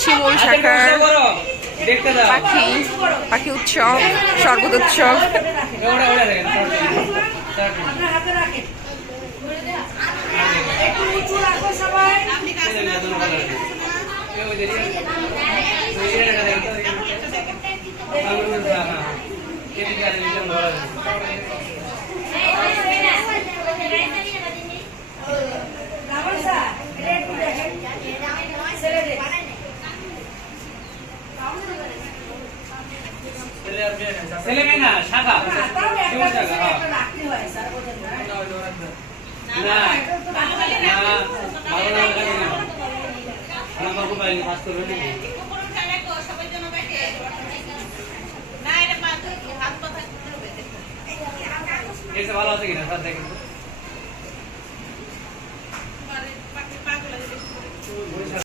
শিমুল শাখার পাখি পাখি উৎসব, শরবত উৎসব। না শাখা ভালো আছে কিনা স্যার দেখেন।